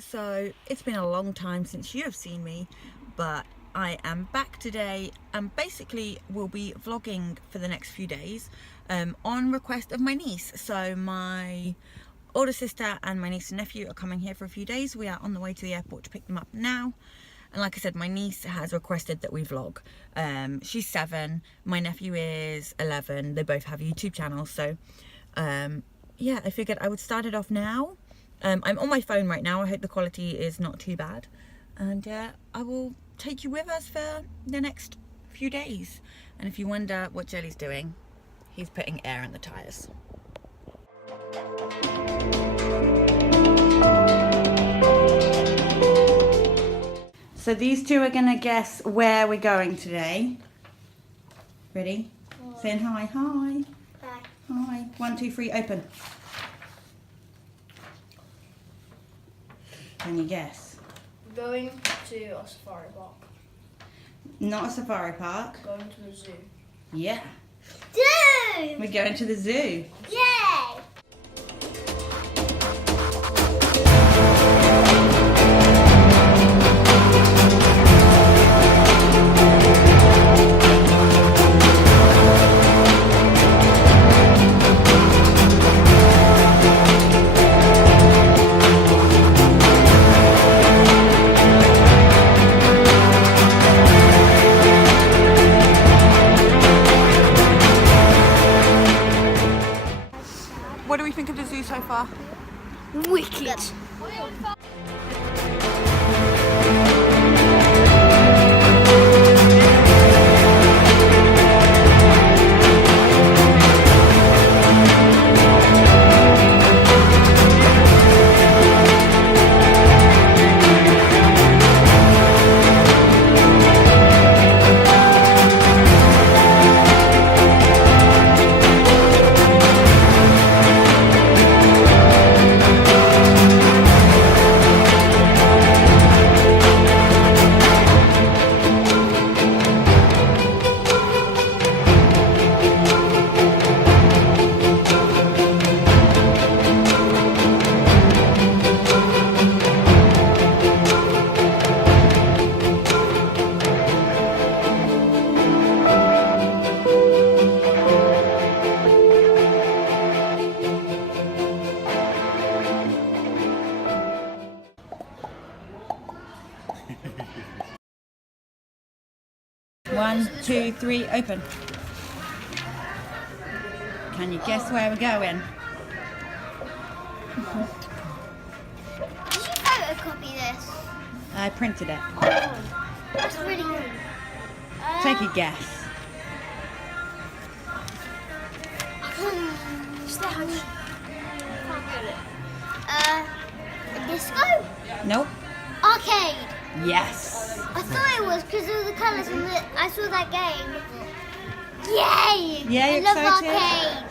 So it's been a long time since you have seen me, but I am back today and basically will be vlogging for the next few days on request of my niece. So my older sister and my niece and nephew are coming here for a few days. We are on the way to the airport to pick them up now. And like I said, my niece has requested that we vlog. She's 7, my nephew is 11. They both have YouTube channels. So yeah, I figured I would start it off now. I'm on my phone right now. I hope the quality is not too bad. And I will take you with us for the next few days. And if you wonder what Jelly's doing, he's putting air in the tyres. So these two are gonna guess where we're going today. Ready? Hi. Saying hi. Hi. Hi. Hi. 1, 2, 3, open. Can you guess? Going to a safari park. Not a safari park. Going to the zoo. Yeah. Zoo! We're going to the zoo. Yay! What do we think of the zoo so far? Wicked! One, 2, 3, open. Can you guess where we're going? Did you photocopy this? I printed it. That's really good. Take a guess. A disco? Nope. Arcade. Yes. I thought it was because of the colours and I saw that game. Yay! Yeah, I you're love excited? arcade.